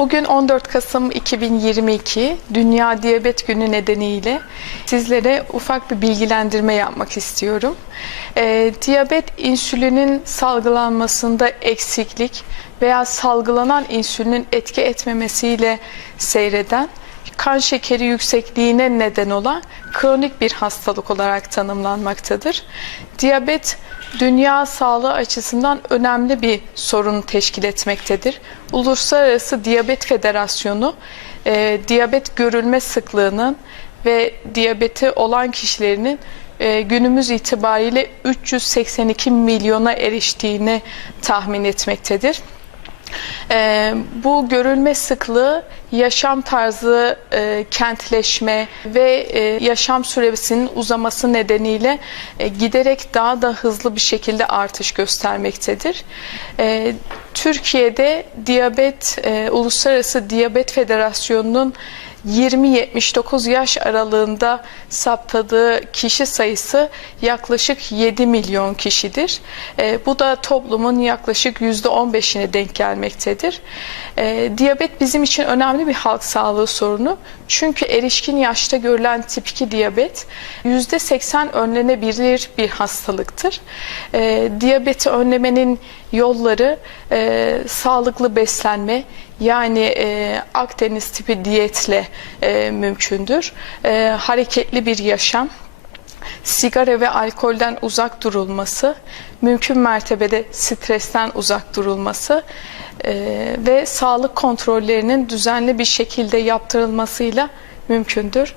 Bugün 14 Kasım 2022 Dünya Diyabet Günü nedeniyle sizlere ufak bir bilgilendirme yapmak istiyorum. Ee, diyabet insülinin salgılanmasında eksiklik veya salgılanan insülinin etki etmemesiyle seyreden kan şekeri yüksekliğine neden olan kronik bir hastalık olarak tanımlanmaktadır. Diyabet dünya sağlığı açısından önemli bir sorun teşkil etmektedir. Uluslararası Diyabet Federasyonu e, diyabet görülme sıklığının ve diyabeti olan kişilerinin e, günümüz itibariyle 382 milyona eriştiğini tahmin etmektedir. Ee, bu görülme sıklığı yaşam tarzı, e, kentleşme ve e, yaşam süresinin uzaması nedeniyle e, giderek daha da hızlı bir şekilde artış göstermektedir. E, Türkiye'de diyabet, e, Uluslararası Diyabet Federasyonu'nun 20-79 yaş aralığında saptadığı kişi sayısı yaklaşık 7 milyon kişidir. E, bu da toplumun yaklaşık %15'ine denk gelmektedir. E, diyabet bizim için önemli bir halk sağlığı sorunu. Çünkü erişkin yaşta görülen tip 2 diyabet %80 önlenebilir bir hastalıktır. E, diyabeti önlemenin yolları e, sağlıklı beslenme yani e, Akdeniz tipi diyetle e, mümkündür. E, hareketli bir yaşam, sigara ve alkolden uzak durulması, mümkün mertebede stresten uzak durulması e, ve sağlık kontrollerinin düzenli bir şekilde yaptırılmasıyla mümkündür.